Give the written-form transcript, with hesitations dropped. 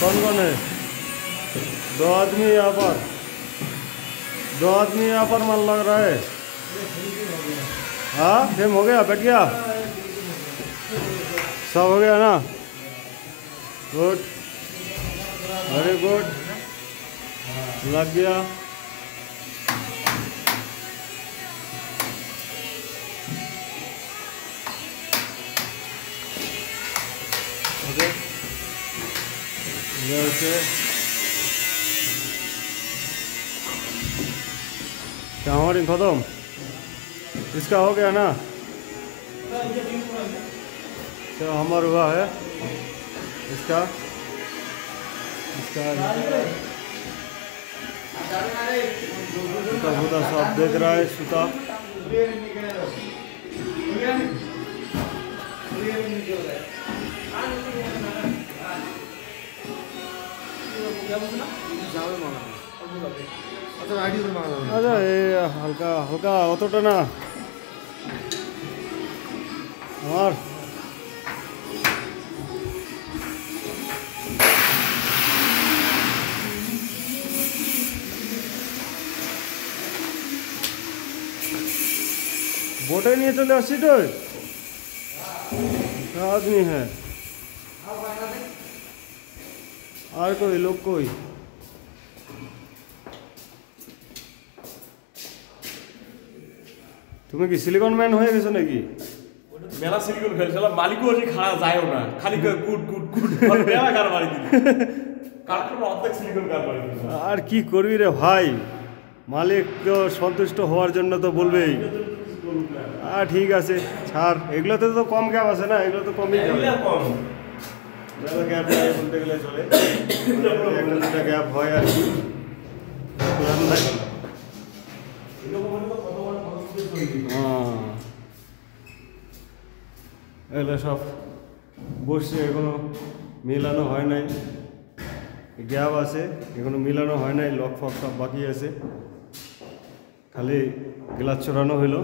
कौन कौन है? दो आदमी यहाँ पर, दो आदमी यहाँ पर मन लग रहा है। हाँ फिल्म हो गया, बैठ गया, सब हो गया ना। गुड, वेरी गुड, लग गया। ओके, हमारी खत्म, इसका हो गया ना। तो हमारा हुआ है इसका, सूता सूता सब देख रहा है। सूता अच्छा ये हल्का हल्का অতটা না আমার बोटे नहीं चले अस्सी तो आदमी है और कोई लोग कोई তুমি কি সিলিকন ম্যান হয়ে গেছো নাকি? মেলা সিলিকন খেলছিলাম, মালিকও এসে খাড়া যায়ও না, খালি গুড গুড গুড মেলা কার বাড়ি দিল কারখানা অর্ধেক সিলিকন কার বাড়ি দিল। আর কি করবি রে ভাই, মালিক তো সন্তুষ্ট হওয়ার জন্য তো বলবেই। ঠিক আছে ছাড়, এগুলোতে তো কম গ্যাপ আছে না, এগুলো তো কমই কম গ্যাপ বলতে গেলে চলে, একটা গ্যাপ হয় আর কি। এগুলো সব বসছে, এখনো মিলানো হয় নাই, গ্যাপ আছে এখনো মিলানো হয় নাই, লক ফক সব বাকি আছে, খালি গ্লাস চড়ানো হইলো।